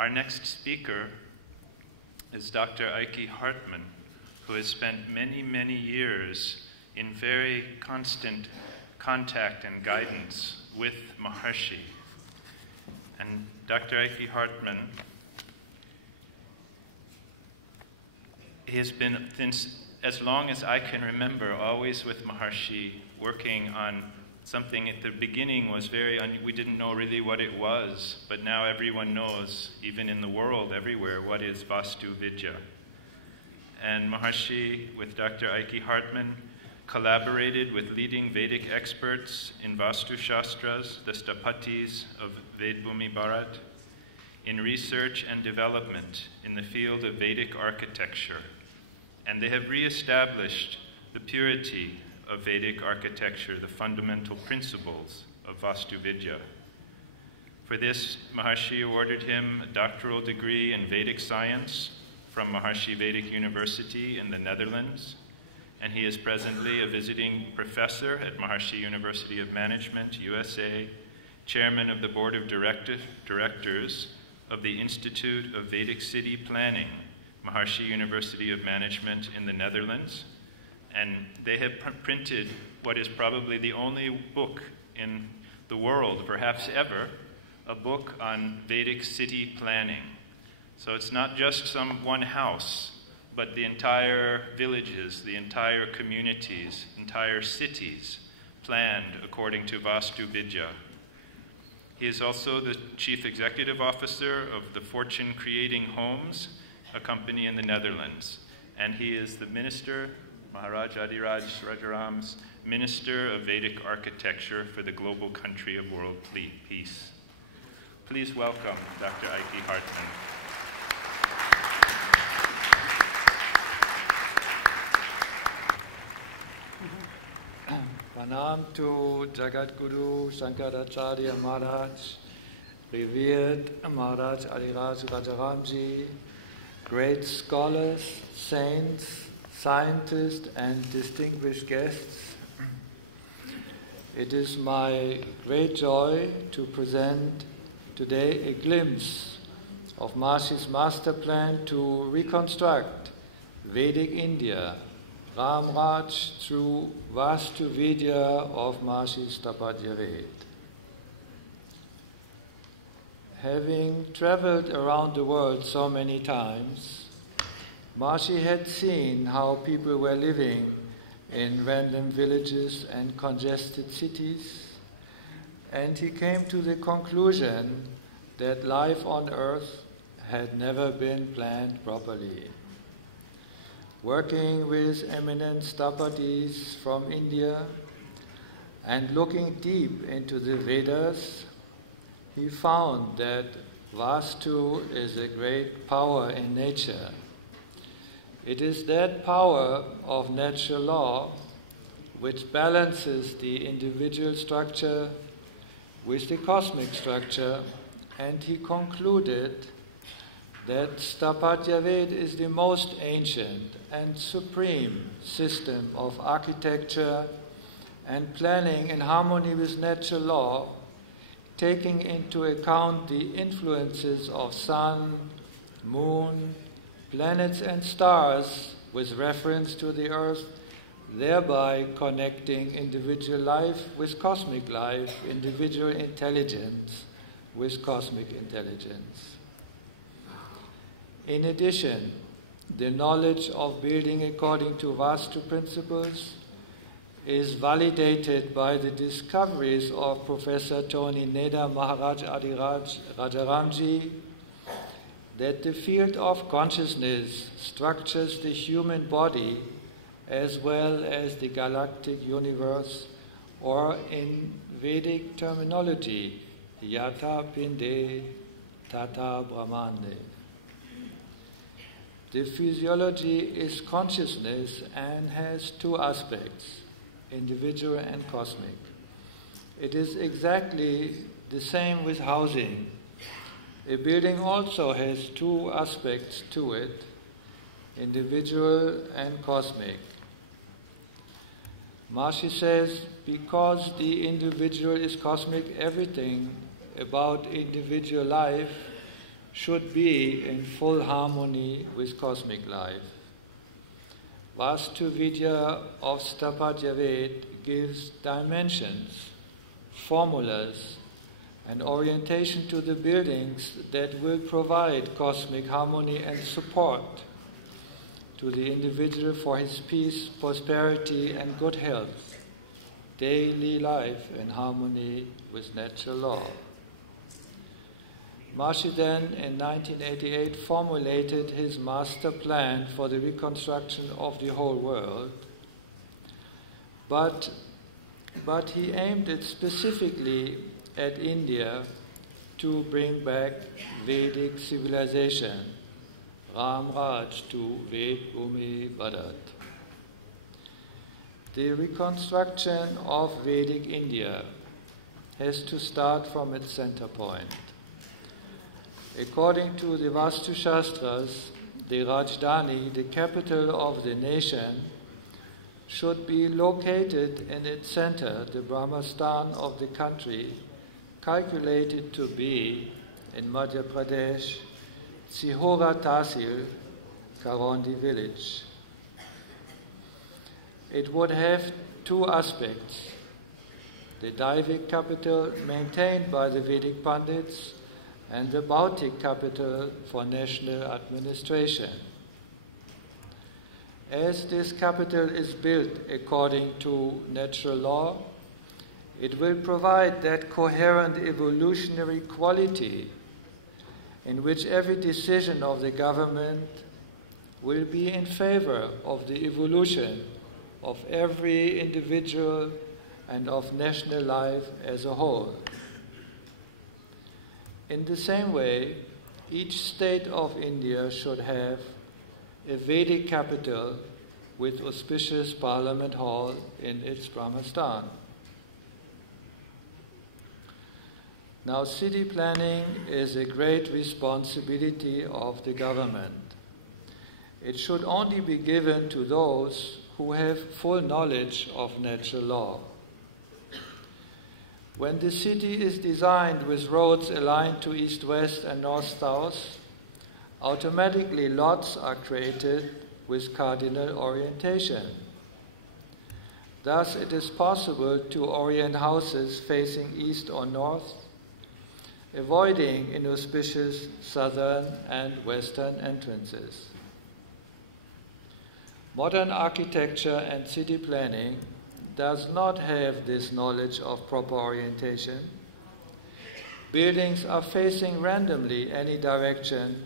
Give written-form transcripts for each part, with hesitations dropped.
Our next speaker is Dr. Eike Hartman, who has spent many, many years in very constant contact and guidance with Maharishi. And Dr. Eike Hartman, he has been, since as long as I can remember, always with Maharishi, working on something at the beginning was we didn't know really what it was, but now everyone knows, even in the world, everywhere, what is Vastu Vidya. And Maharishi, with Dr. Eike Hartman, collaborated with leading Vedic experts in Vastu Shastras, the Stapatis of Vedbhumi Bharat, in research and development in the field of Vedic architecture. And they have reestablished the purity of Vedic architecture, the fundamental principles of Vastu Vidya. For this, Maharishi awarded him a doctoral degree in Vedic science from Maharishi Vedic University in the Netherlands, and he is presently a visiting professor at Maharishi University of Management, USA, chairman of the board of directors of the Institute of Vedic City Planning, Maharishi University of Management in the Netherlands. And they have printed what is probably the only book in the world, perhaps ever, a book on Vedic city planning. So it's not just some one house, but the entire villages, the entire communities, entire cities planned according to Vastu Vidya. He is also the chief executive officer of the Fortune Creating Homes, a company in the Netherlands. And he is the minister, Maharaj Adhiraj Rajaram's Minister of Vedic Architecture for the global country of world peace. Please welcome Dr. Eike Hartman. Pranam to Jagat Guru Shankaracharya Maharaj, revered Maharaj Adhiraj Rajaramji, great scholars, saints, scientists, and distinguished guests. It is my great joy to present today a glimpse of Maharishi's master plan to reconstruct Vedic India, Ram Raj, through Vastu Vidya of Maharishi Stapatya Ved. Having traveled around the world so many times, Maharishi had seen how people were living in random villages and congested cities, and he came to the conclusion that life on earth had never been planned properly. Working with eminent Stapatis from India and looking deep into the Vedas, he found that Vastu is a great power in nature. It is that power of natural law which balances the individual structure with the cosmic structure, and he concluded that Stapatya Ved is the most ancient and supreme system of architecture and planning in harmony with natural law, taking into account the influences of sun, moon, planets and stars with reference to the earth, thereby connecting individual life with cosmic life, individual intelligence with cosmic intelligence. In addition, the knowledge of building according to Vastu principles is validated by the discoveries of Professor Tony Neda Maharaj Adhiraj Rajaramji that the field of consciousness structures the human body as well as the galactic universe, or in Vedic terminology, Yatha Pinde Tata Brahmande. The physiology is consciousness and has two aspects, individual and cosmic. It is exactly the same with housing. A building also has two aspects to it, individual and cosmic. Maharishi says, because the individual is cosmic, everything about individual life should be in full harmony with cosmic life. Vastu Vidya of Sthapatya Ved gives dimensions, formulas, and orientation to the buildings that will provide cosmic harmony and support to the individual for his peace, prosperity, and good health, daily life in harmony with natural law. Maharishi then, in 1988, formulated his master plan for the reconstruction of the whole world, but he aimed it specifically at India to bring back Vedic civilization, Ram Raj to Ved Bhumi Bharat. The reconstruction of Vedic India has to start from its center point. According to the Vastu Shastras, the Rajdhani, the capital of the nation, should be located in its center, the Brahmastan of the country, calculated to be in Madhya Pradesh, Sihora Tahsil, Karondi village. It would have two aspects: the Daivik capital maintained by the Vedic Pandits and the Bautic capital for national administration. As this capital is built according to natural law, it will provide that coherent evolutionary quality in which every decision of the government will be in favor of the evolution of every individual and of national life as a whole. In the same way, each state of India should have a Vedic capital with auspicious Parliament Hall in its Brahmastan. Now, city planning is a great responsibility of the government. It should only be given to those who have full knowledge of natural law. When the city is designed with roads aligned to east-west and north-south, automatically lots are created with cardinal orientation. Thus, it is possible to orient houses facing east or north, avoiding inauspicious southern and western entrances. Modern architecture and city planning does not have this knowledge of proper orientation. Buildings are facing randomly any direction,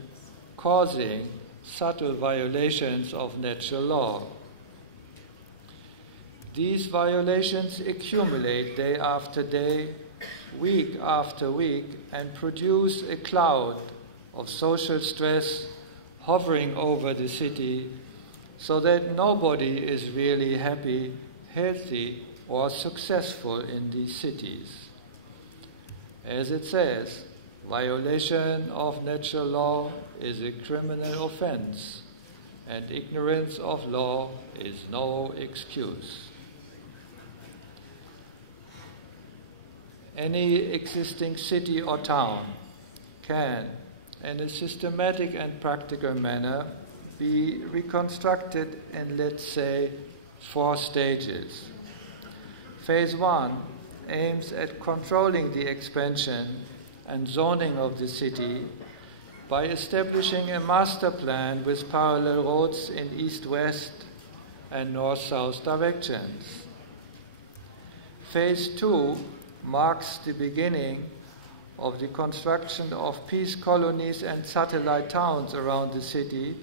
causing subtle violations of natural law. These violations accumulate day after day, week after week, and produce a cloud of social stress hovering over the city, so that nobody is really happy, healthy, or successful in these cities. As it says, violation of natural law is a criminal offense, and ignorance of law is no excuse. Any existing city or town can, in a systematic and practical manner, be reconstructed in, let's say, 4 stages. Phase 1 aims at controlling the expansion and zoning of the city by establishing a master plan with parallel roads in east-west and north-south directions. Phase 2 marks the beginning of the construction of peace colonies and satellite towns around the city,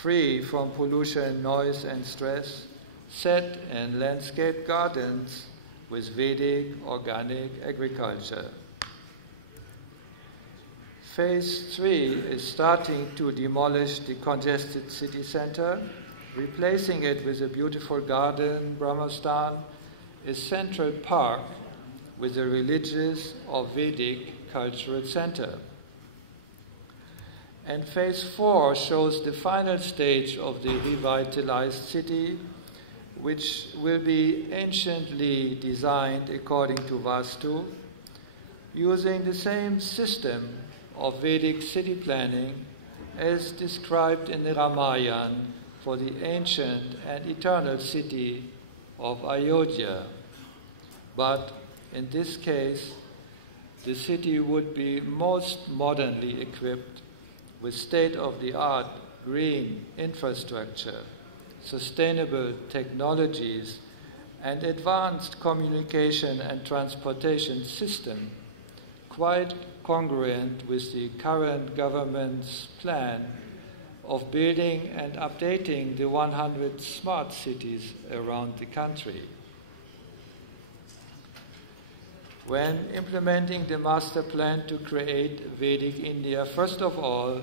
free from pollution, noise, and stress, set in landscape gardens with Vedic organic agriculture. Phase 3 is starting to demolish the congested city center, replacing it with a beautiful garden, Brahmastan, a central park with a religious or Vedic cultural center. And Phase 4 shows the final stage of the revitalized city, which will be anciently designed according to Vastu, using the same system of Vedic city planning as described in the Ramayana for the ancient and eternal city of Ayodhya. But in this case, the city would be most modernly equipped with state-of-the-art green infrastructure, sustainable technologies, and advanced communication and transportation system, quite congruent with the current government's plan of building and updating the 100 smart cities around the country. When implementing the master plan to create Vedic India, first of all,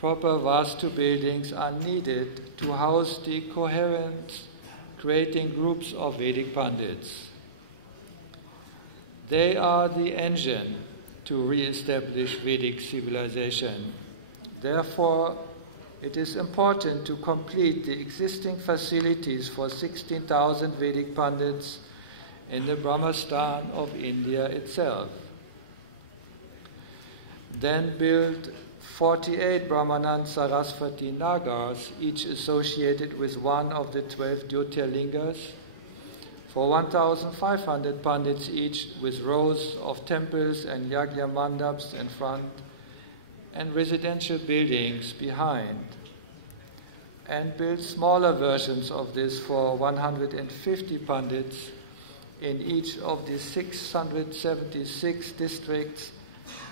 proper Vastu buildings are needed to house the coherent creating groups of Vedic Pandits. They are the engine to re-establish Vedic civilization. Therefore, it is important to complete the existing facilities for 16,000 Vedic Pandits in the Brahmastan of India itself. Then build 48 Brahmanand Saraswati Nagars, each associated with one of the 12 Jyotirlingas, for 1,500 Pandits each, with rows of temples and yagya mandaps in front and residential buildings behind. And build smaller versions of this for 150 Pandits in each of the 676 districts,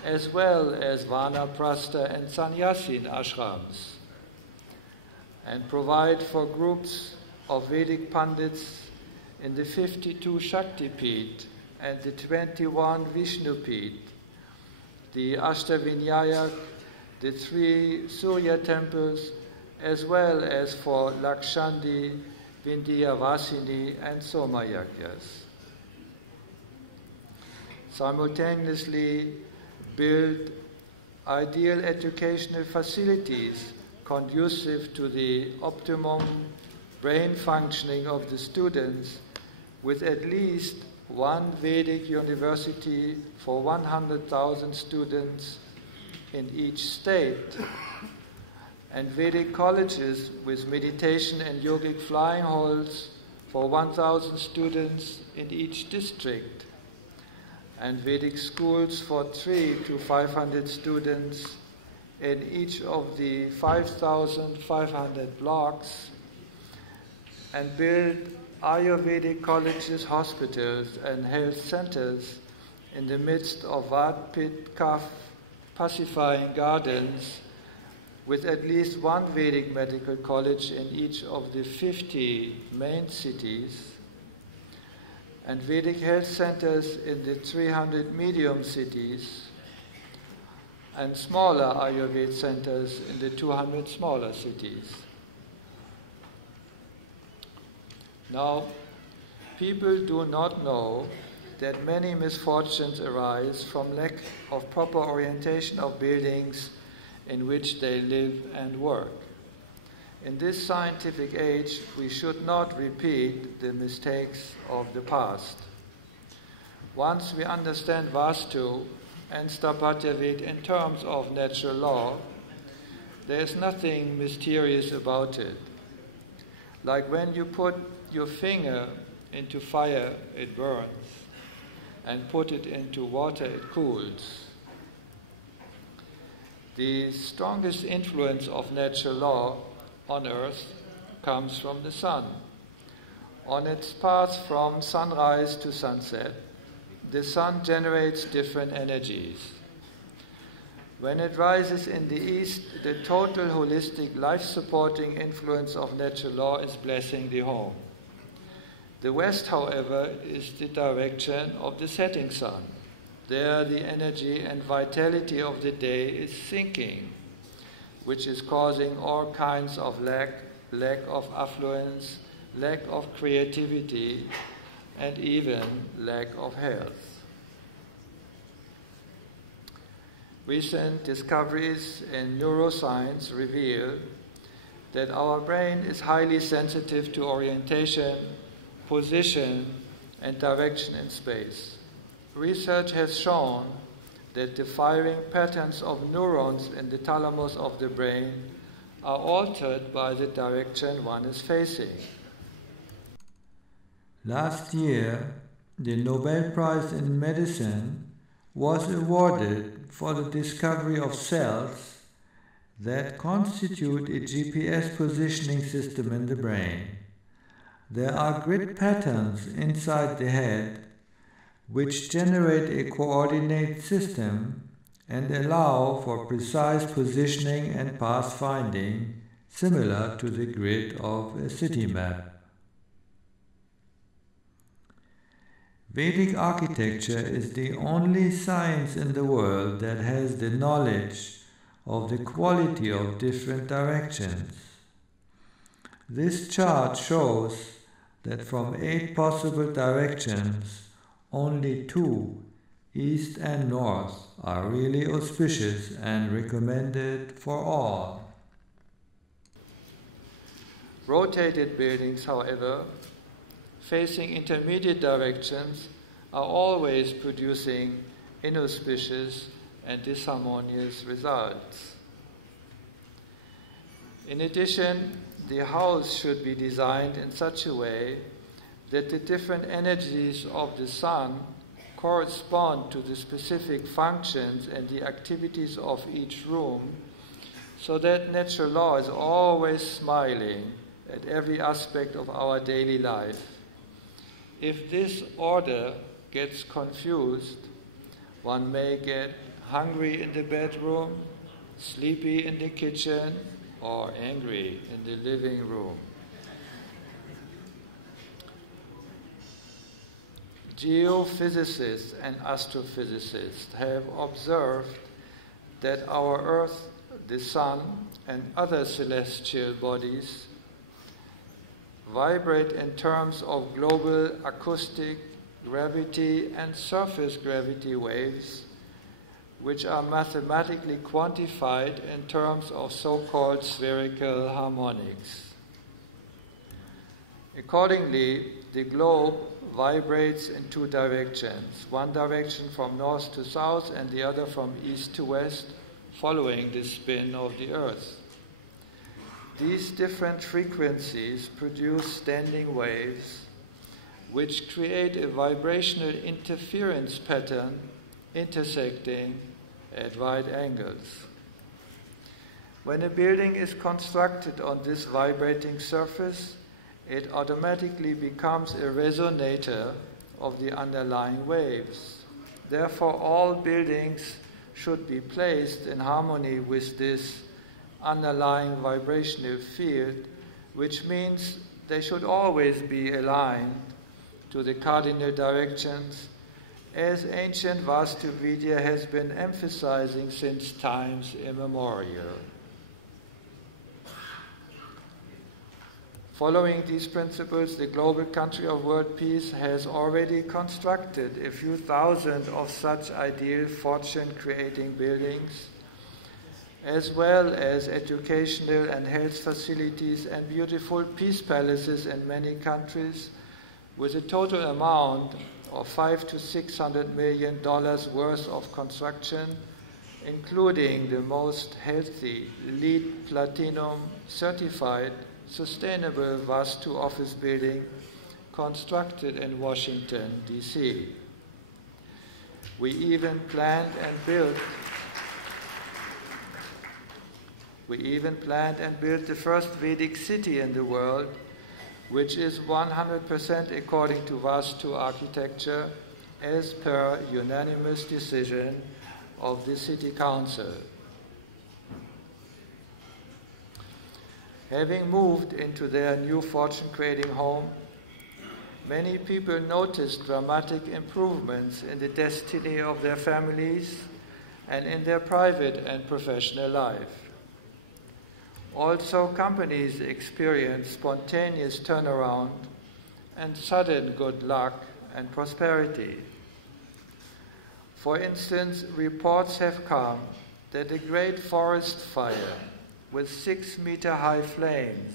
as well as Vanaprastha and Sannyasin ashrams, and provide for groups of Vedic Pandits in the 52 Shaktipeeth and the 21 Vishnupeeth, the Ashtavinayak, the 3 Surya temples, as well as for Lakshandi, Vindhyavasini, and Somayagyas. Simultaneously, build ideal educational facilities conducive to the optimum brain functioning of the students, with at least one Vedic university for 100,000 students in each state, and Vedic colleges with meditation and yogic flying halls for 1,000 students in each district, and Vedic schools for 300 to 500 students in each of the 5,500 blocks, and build Ayurvedic colleges, hospitals, and health centers in the midst of Vad-Pit Kaf pacifying gardens, with at least one Vedic medical college in each of the 50 main cities, and Vedic health centers in the 300 medium cities, and smaller Ayurveda centers in the 200 smaller cities. Now, people do not know that many misfortunes arise from lack of proper orientation of buildings in which they live and work. In this scientific age, we should not repeat the mistakes of the past. Once we understand Vastu and Sthapatya in terms of natural law, there is nothing mysterious about it. Like when you put your finger into fire, it burns, and put it into water, it cools. The strongest influence of natural law on earth comes from the sun. On its path from sunrise to sunset, the sun generates different energies. When it rises in the east, the total holistic life-supporting influence of natural law is blessing the home. The west, however, is the direction of the setting sun. There the energy and vitality of the day is sinking, which is causing all kinds of lack of affluence, lack of creativity, and even lack of health. Recent discoveries in neuroscience reveal that our brain is highly sensitive to orientation, position, and direction in space. Research has shown that the firing patterns of neurons in the thalamus of the brain are altered by the direction one is facing. Last year, the Nobel Prize in Medicine was awarded for the discovery of cells that constitute a GPS positioning system in the brain. There are grid patterns inside the head which generate a coordinate system and allow for precise positioning and path finding, similar to the grid of a city map. Vedic architecture is the only science in the world that has the knowledge of the quality of different directions. This chart shows that from 8 possible directions, only 2, east and north, are really auspicious and recommended for all. Rotated buildings, however, facing intermediate directions, are always producing inauspicious and disharmonious results. In addition, the house should be designed in such a way that the different energies of the sun correspond to the specific functions and the activities of each room, so that natural law is always smiling at every aspect of our daily life. If this order gets confused, one may get hungry in the bedroom, sleepy in the kitchen, or angry in the living room. Geophysicists and astrophysicists have observed that our Earth, the Sun, and other celestial bodies vibrate in terms of global acoustic, gravity, and surface gravity waves, which are mathematically quantified in terms of so-called spherical harmonics. Accordingly, the globe vibrates in 2 directions, one direction from north to south and the other from east to west, following the spin of the Earth. These different frequencies produce standing waves, which create a vibrational interference pattern intersecting at right angles. When a building is constructed on this vibrating surface, it automatically becomes a resonator of the underlying waves. Therefore, all buildings should be placed in harmony with this underlying vibrational field, which means they should always be aligned to the cardinal directions, as ancient Vastu Vidya has been emphasizing since times immemorial. Following these principles, the Global Country of World Peace has already constructed a few thousand of such ideal fortune-creating buildings, as well as educational and health facilities and beautiful peace palaces in many countries, with a total amount of $500 to $600 million worth of construction, including the most healthy, LEED Platinum certified sustainable Vastu office building constructed in Washington, D.C. We even planned and built the first Vedic city in the world, which is 100% according to Vastu architecture, as per unanimous decision of the City Council. Having moved into their new fortune-creating home, many people noticed dramatic improvements in the destiny of their families and in their private and professional life. Also, companies experienced spontaneous turnaround and sudden good luck and prosperity. For instance, reports have come that a great forest fire with 6-meter-high flames,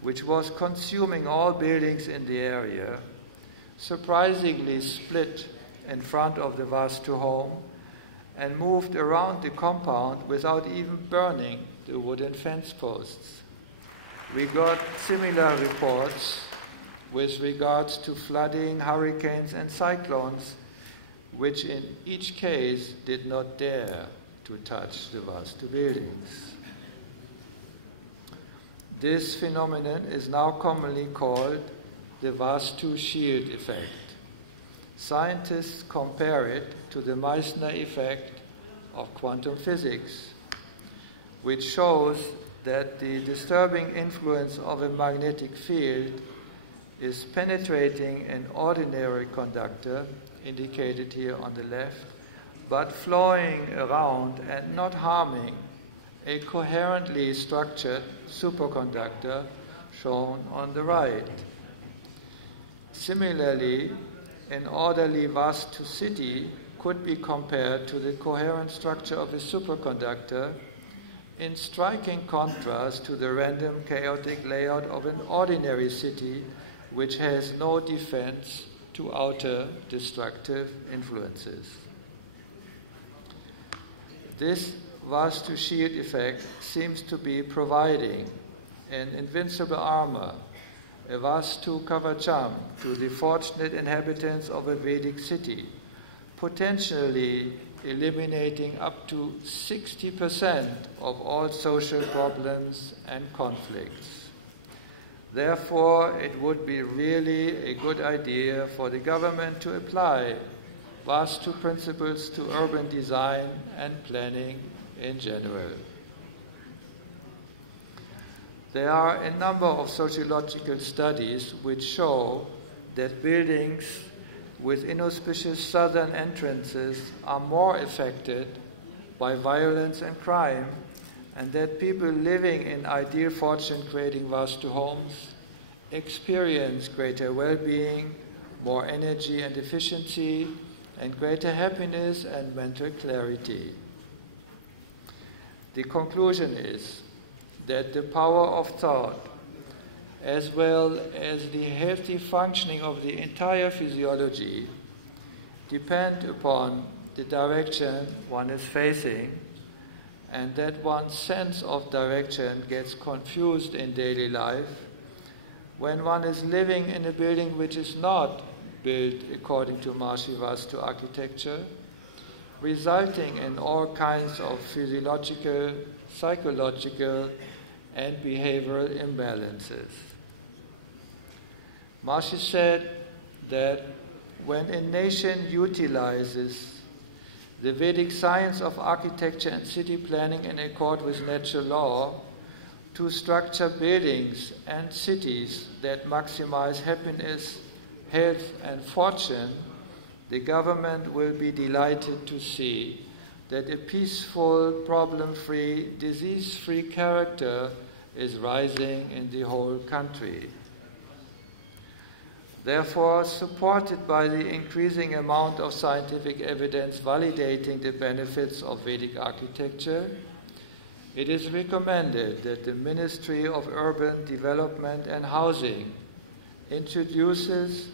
which was consuming all buildings in the area, surprisingly split in front of the Vastu home and moved around the compound without even burning the wooden fence posts. We got similar reports with regards to flooding, hurricanes, and cyclones, which in each case did not dare to touch the Vastu buildings. This phenomenon is now commonly called the Vastu shield effect. Scientists compare it to the Meissner effect of quantum physics, which shows that the disturbing influence of a magnetic field is penetrating an ordinary conductor, indicated here on the left, but flowing around and not harming a coherently structured superconductor, shown on the right. Similarly, an orderly Vastu city could be compared to the coherent structure of a superconductor, in striking contrast to the random chaotic layout of an ordinary city which has no defense to outer destructive influences. This Vastu shield effect seems to be providing an invincible armor, a Vastu kavacham, to the fortunate inhabitants of a Vedic city, potentially eliminating up to 60% of all social problems and conflicts. Therefore, it would be really a good idea for the government to apply Vastu principles to urban design and planning in general. There are a number of sociological studies which show that buildings with inauspicious southern entrances are more affected by violence and crime, and that people living in ideal fortune-creating Vastu homes experience greater well-being, more energy and efficiency, and greater happiness and mental clarity. The conclusion is that the power of thought, as well as the healthy functioning of the entire physiology, depend upon the direction one is facing, and that one's sense of direction gets confused in daily life when one is living in a building which is not built according to Maharishi Vastu architecture, resulting in all kinds of physiological, psychological, and behavioral imbalances. Maharishi said that when a nation utilizes the Vedic science of architecture and city planning in accord with natural law to structure buildings and cities that maximize happiness, health, and fortune, the government will be delighted to see that a peaceful, problem-free, disease-free character is rising in the whole country. Therefore, supported by the increasing amount of scientific evidence validating the benefits of Vedic architecture, it is recommended that the Ministry of Urban Development and Housing introduces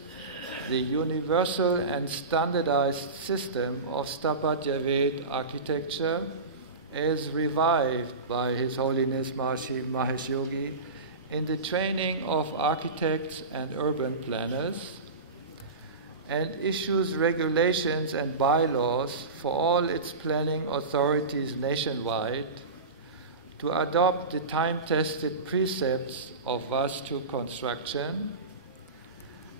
the universal and standardized system of Sthapatya Ved architecture as revived by His Holiness Maharishi Mahesh Yogi in the training of architects and urban planners, and issues regulations and bylaws for all its planning authorities nationwide to adopt the time-tested precepts of Vastu construction,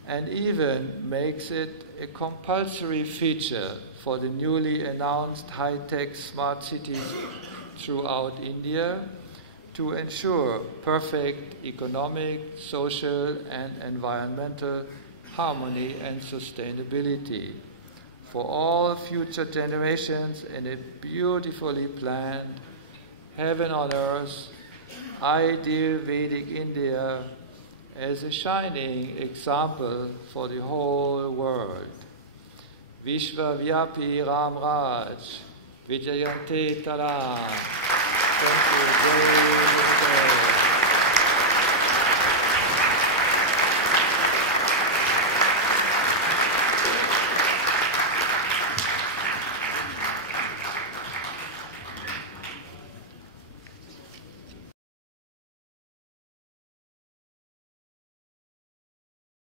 and even makes it a compulsory feature for the newly announced high-tech smart cities throughout India to ensure perfect economic, social, and environmental harmony and sustainability for all future generations in a beautifully planned, heaven on earth, ideal Vedic India as a shining example for the whole world. Vishwavyapi Ram Raj, Vijayante Taram. Thank you very much.